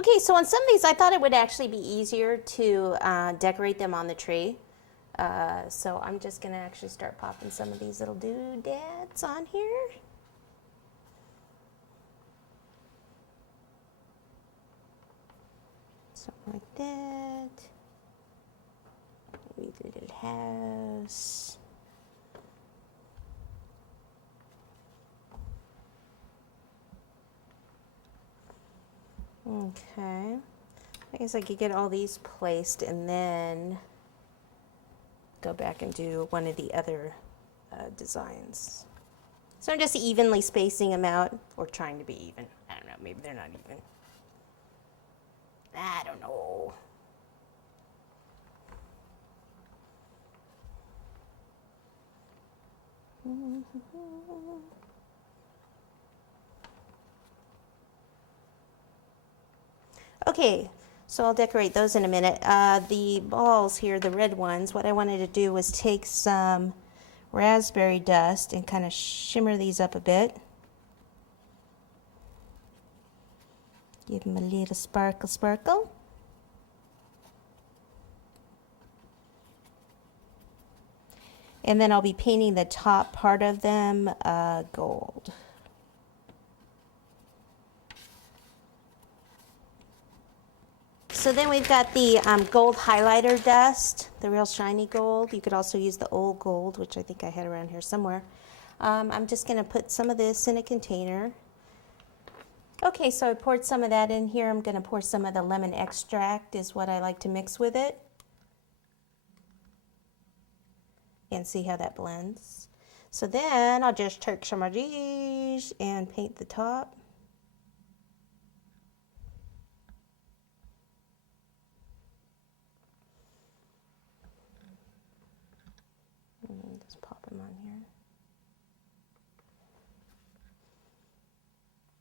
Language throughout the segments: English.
Okay, so on some of these, I thought it would actually be easier to decorate them on the tree. So I'm just going to actually start popping some of these little doodads on here. Something like that. Maybe the little house. Okay. I guess I could get all these placed and then go back and do one of the other designs. So I'm just evenly spacing them out, or trying to be even. I don't know, maybe they're not even. I don't know. Okay, so I'll decorate those in a minute. The balls here, the red ones, what I wanted to do was take some raspberry dust and kind of shimmer these up a bit. Give them a little sparkle sparkle. And then I'll be painting the top part of them gold. So then we've got the gold highlighter dust, the real shiny gold. You could also use the old gold, which I think I had around here somewhere. I'm just going to put some of this in a container. Okay, so I poured some of that in here. I'm going to pour some of the lemon extract is what I like to mix with it. And see how that blends. So then I'll just take some of these and paint the top. Just pop them on here.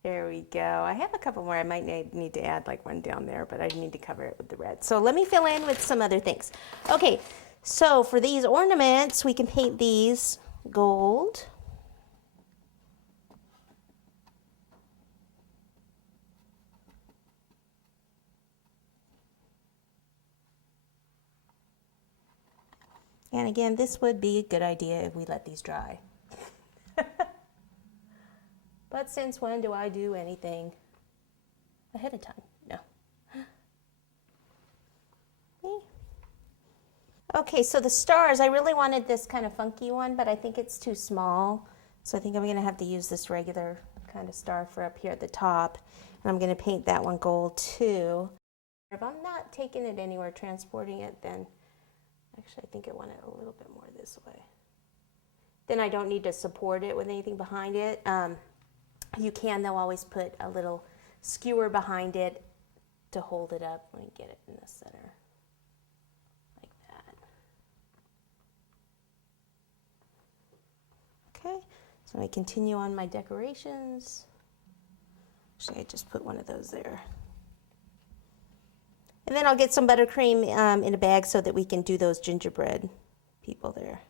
There we go. I have a couple more. I might need to add like one down there, but I need to cover it with the red. So let me fill in with some other things. Okay, so for these ornaments, we can paint these gold. And again, this would be a good idea if we let these dry. But since when do I do anything ahead of time? No. Okay, so the stars, I really wanted this kind of funky one, but I think it's too small. So I think I'm going to have to use this regular kind of star for up here at the top. And I'm going to paint that one gold too. If I'm not taking it anywhere, transporting it, then actually I think I want it a little bit more this way. Then I don't need to support it with anything behind it. You can, though, always put a little skewer behind it to hold it up when you get it in the center. Like that. Okay, so I continue on my decorations. Actually, I just put one of those there. And then I'll get some buttercream in a bag so that we can do those gingerbread people there.